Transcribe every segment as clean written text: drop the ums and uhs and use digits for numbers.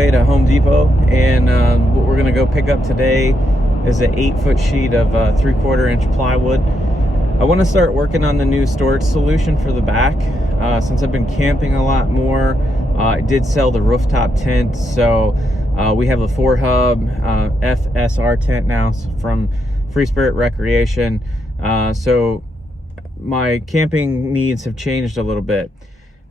way to Home Depot, and what we're gonna go pick up today is an 8-foot sheet of 3/4 inch plywood. I want to start working on the new storage solution for the back. Since I've been camping a lot more, I did sell the rooftop tent, so we have a 4-hub FSR tent now from Free Spirit Recreation. So my camping needs have changed a little bit.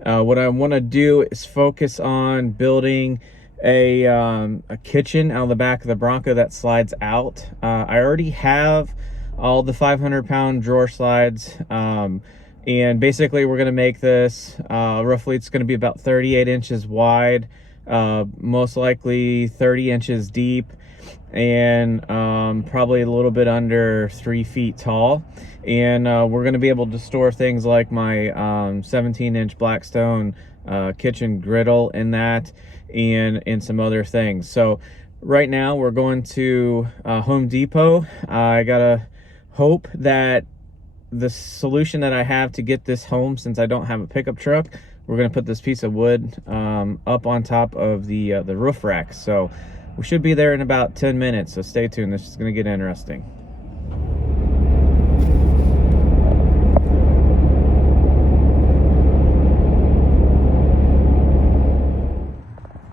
What I want to do is focus on building a kitchen out of the back of the Bronco that slides out. I already have all the 500-pound drawer slides, and basically we're going to make this roughly, it's going to be about 38 inches wide, most likely 30 inches deep, and probably a little bit under 3 feet tall. And we're going to be able to store things like my 17-inch Blackstone kitchen griddle in that, and some other things. So right now we're going to Home Depot. I gotta hope that the solution that I have to get this home, since I don't have a pickup truck, we're going to put this piece of wood up on top of the roof rack. So we should be there in about 10 minutes, so stay tuned. This is going to get interesting.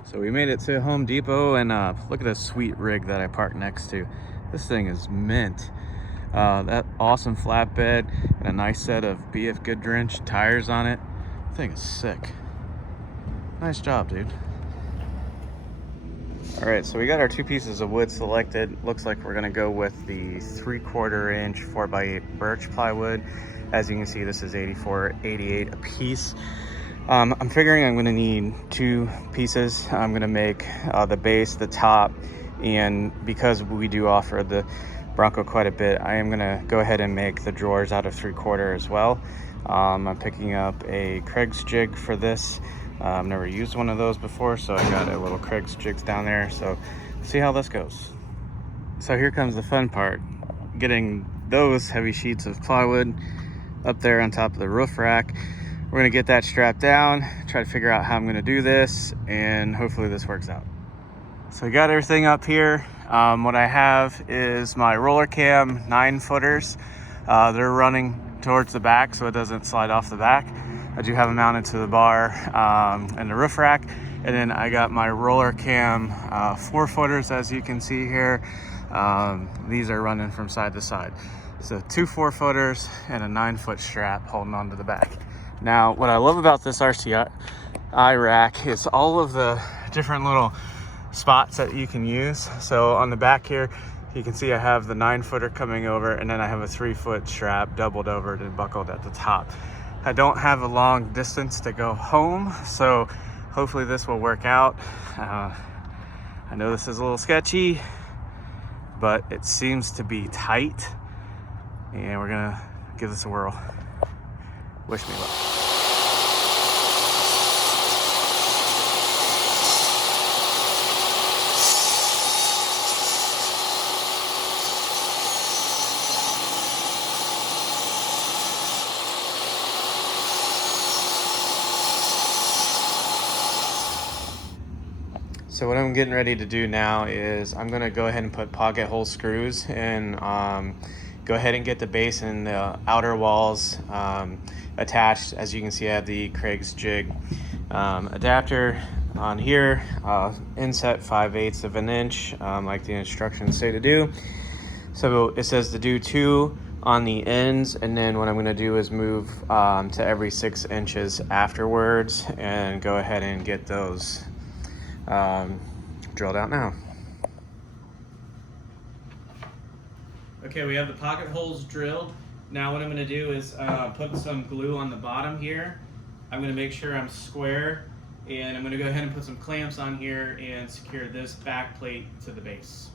So we made it to Home Depot, and look at this sweet rig that I parked next to. This thing is mint. That awesome flatbed and a nice set of BF Goodwrench tires on it. The thing is sick. Nice job, dude. All right, so we got our 2 pieces of wood selected. Looks like we're gonna go with the 3/4 inch 4x8 birch plywood. As you can see, this is 84.88 a piece. I'm figuring I'm gonna need 2 pieces. I'm gonna make the base, the top, and because we do offer the Bronco quite a bit, I am gonna go ahead and make the drawers out of 3/4 as well. I'm picking up a Craig's jig for this. I've never used one of those before, so I got a little Craig's jigs down there. So see how this goes. So here comes the fun part, getting those heavy sheets of plywood up there on top of the roof rack. We're gonna get that strapped down, try to figure out how I'm gonna do this, and hopefully this works out. So we got everything up here. What I have is my roller cam 9-footers. They're running towards the back so it doesn't slide off the back. I do have them mounted to the bar and the roof rack. And then I got my roller cam 4-footers, as you can see here. These are running from side to side. So 2 4-footers and a 9-foot strap holding onto the back. Now, what I love about this RCI rack is all of the different little spots that you can use. So on the back here, you can see I have the 9-footer coming over, and then I have a 3-foot strap doubled over and buckled at the top. I don't have a long distance to go home, so hopefully this will work out. I know this is a little sketchy, but it seems to be tight, and we're gonna give this a whirl. Wish me luck. So what I'm getting ready to do now is I'm gonna go ahead and put pocket hole screws and go ahead and get the base and the outer walls attached. As you can see, I have the Craig's jig adapter on here, inset 5/8 of an inch, like the instructions say to do. So it says to do 2 on the ends, and then what I'm gonna do is move to every 6 inches afterwards, and go ahead and get those drilled out now. Okay, we have the pocket holes drilled. Now what I'm going to do is put some glue on the bottom here. I'm going to make sure I'm square, and I'm going to go ahead and put some clamps on here and secure this back plate to the base.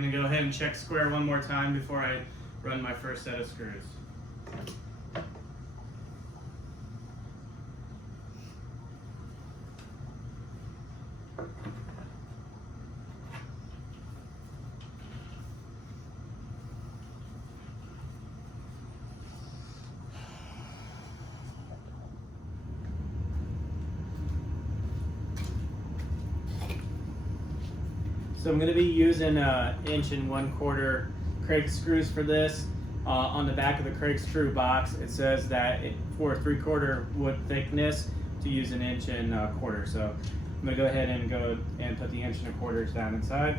gonna go ahead and check square one more time before I run my first set of screws. So I'm going to be using 1 1/4" Craig screws for this. On the back of the Craig screw box, it says that for 3/4 wood thickness to use 1 1/4". So I'm going to go ahead and put the 1 1/4" down inside.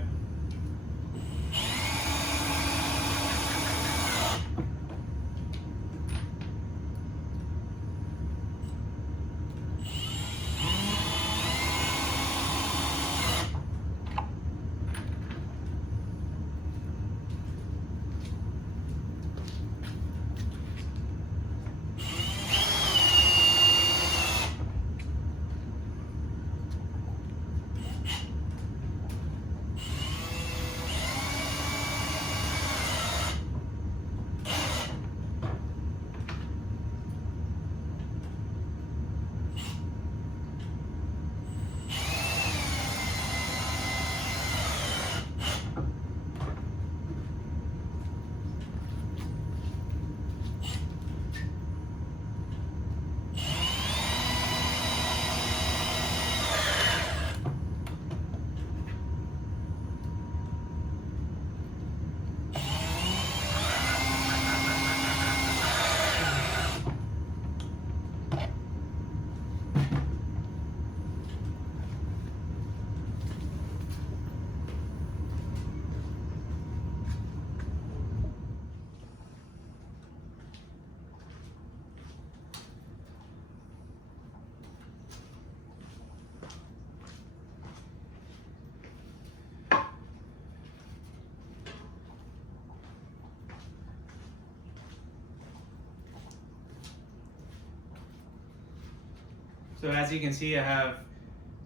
So as you can see, I have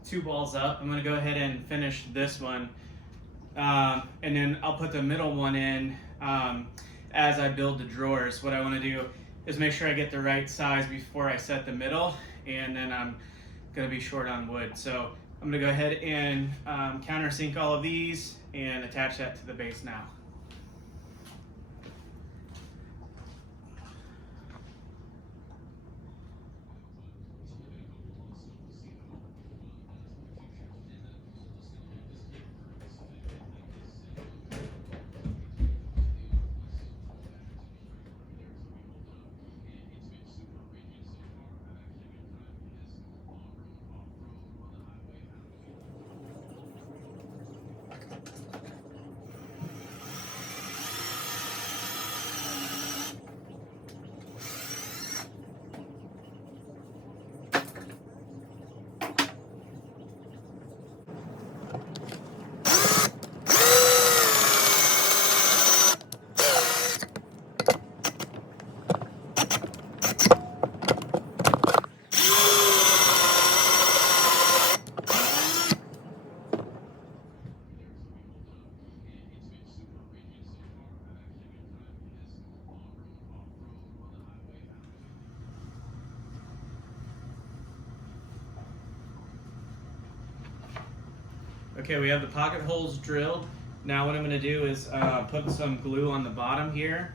2 balls up. I'm going to go ahead and finish this one, and then I'll put the middle one in as I build the drawers. What I want to do is make sure I get the right size before I set the middle, and then I'm going to be short on wood. So I'm going to go ahead and countersink all of these and attach that to the base now. Okay, we have the pocket holes drilled. Now what I'm going to do is put some glue on the bottom here.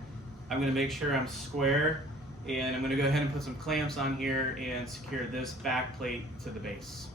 I'm going to make sure I'm square, and I'm going to go ahead and put some clamps on here and secure this back plate to the base.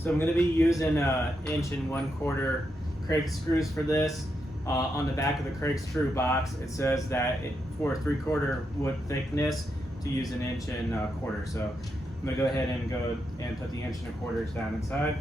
So I'm going to be using 1 1/4" Craig screws for this. On the back of the Craig screw box, it says that for 3/4 wood thickness to use 1 1/4". So I'm going to go ahead and put the 1 1/4" down inside.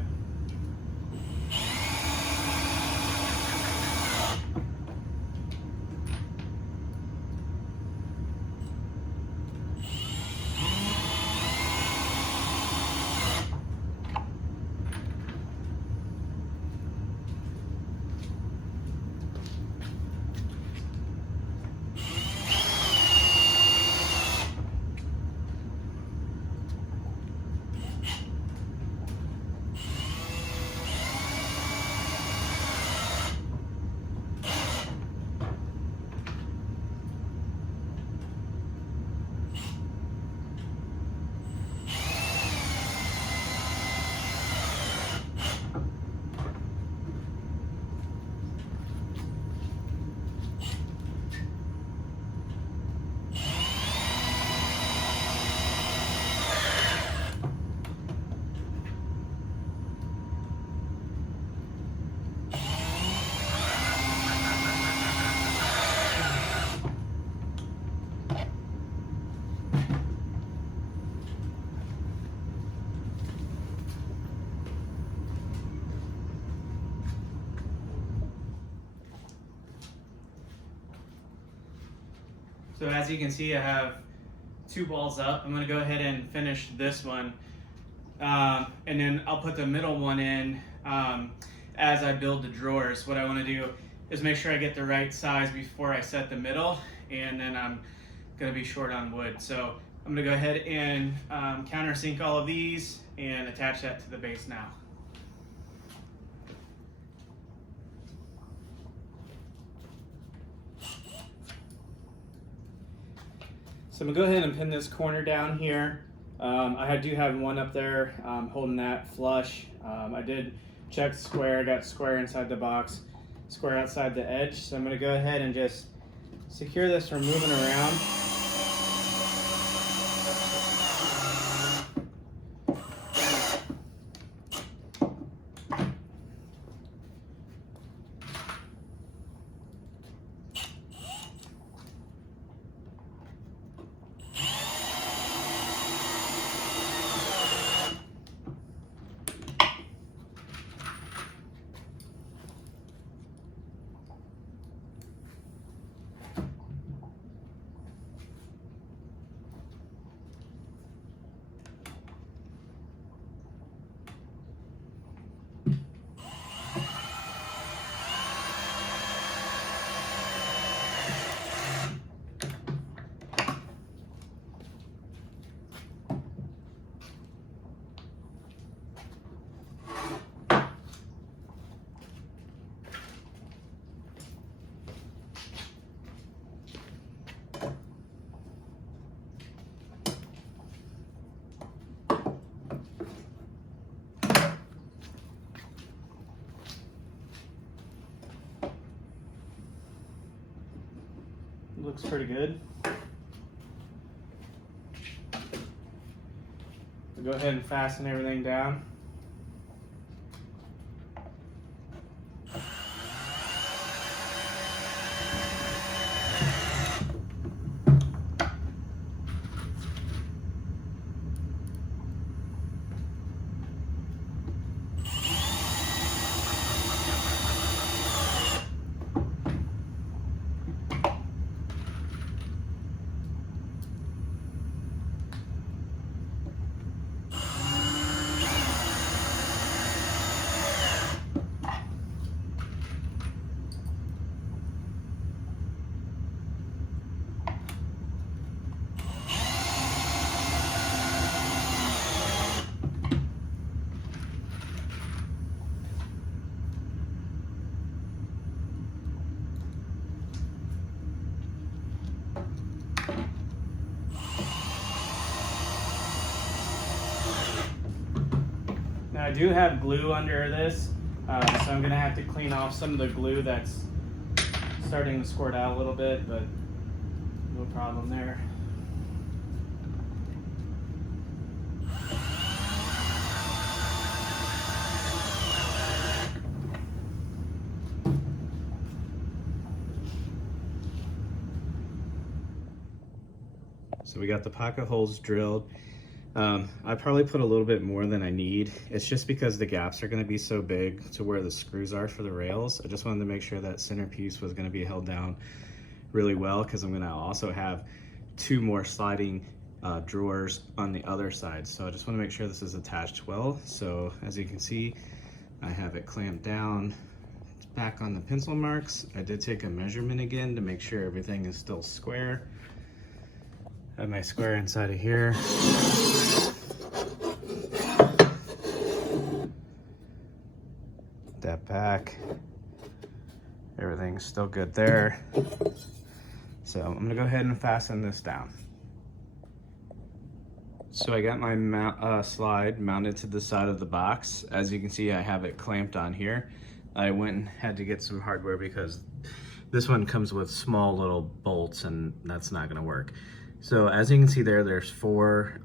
So as you can see, I have 2 balls up. I'm going to go ahead and finish this one, and then I'll put the middle one in as I build the drawers. What I want to do is make sure I get the right size before I set the middle, and then I'm going to be short on wood. So I'm going to go ahead and countersink all of these and attach that to the base now. So I'm gonna go ahead and pin this corner down here. I do have one up there holding that flush. I did check square, I got square inside the box, square outside the edge. So I'm gonna go ahead and just secure this from moving around. Looks pretty good. We'll go ahead and fasten everything down. Now I do have glue under this, so I'm going to have to clean off some of the glue that's starting to squirt out a little bit, but no problem there. So we got the pocket holes drilled. I probably put a little bit more than I need. It's just because the gaps are going to be so big to where the screws are for the rails. I just wanted to make sure that centerpiece was going to be held down really well, because I'm going to also have 2 more sliding drawers on the other side. So I just want to make sure this is attached well. So as you can see, I have it clamped down. It's back on the pencil marks. I did take a measurement again to make sure everything is still square. I have my square inside of here. That back. Everything's still good there. So I'm gonna go ahead and fasten this down. So I got my slide mounted to the side of the box. As you can see, I have it clamped on here. I went and had to get some hardware because this one comes with small little bolts and that's not gonna work. So as you can see there's 4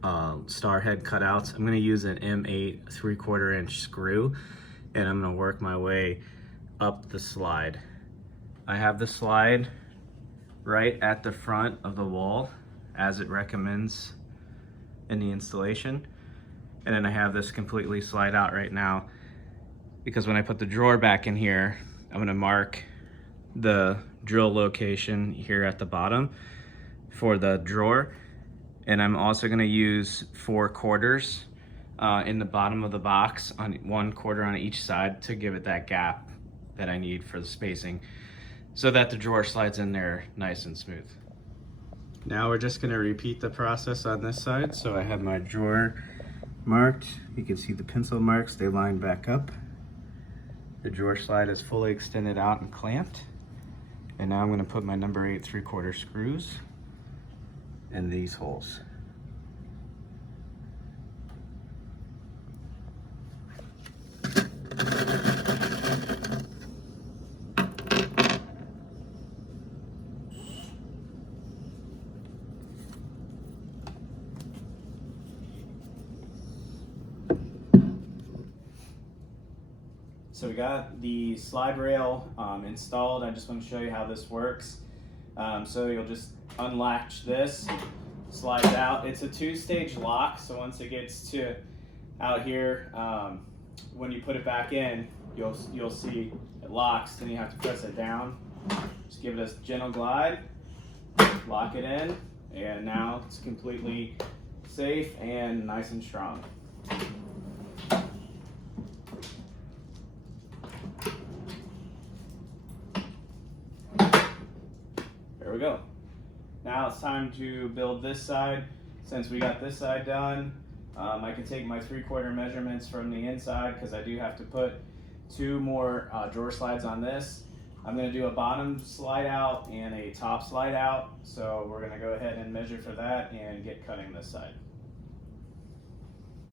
star head cutouts. I'm gonna use an M8 3/4 inch screw, and I'm gonna work my way up the slide. I have the slide right at the front of the wall as it recommends in the installation. And then I have this completely slide out right now, because when I put the drawer back in here, I'm gonna mark the drill location here at the bottom for the drawer. And I'm also gonna use 4 quarters in the bottom of the box, on 1 quarter on each side, to give it that gap that I need for the spacing, so that the drawer slides in there nice and smooth. Now we're just gonna repeat the process on this side. So I have my drawer marked. You can see the pencil marks, they line back up. The drawer slide is fully extended out and clamped. And now I'm gonna put my number 8 3/4 screws in these holes. So we got the slide rail installed. I just want to show you how this works. So you'll just unlatch this, slides out. It's a 2-stage lock, so once it gets to out here, when you put it back in, you'll see it locks, then you have to press it down. Just give it a gentle glide, lock it in, and now it's completely safe and nice and strong. There we go. Now it's time to build this side. Since we got this side done, I can take my 3/4 measurements from the inside, because I do have to put 2 more drawer slides on this. I'm going to do a bottom slide out and a top slide out, so we're going to go ahead and measure for that and get cutting this side.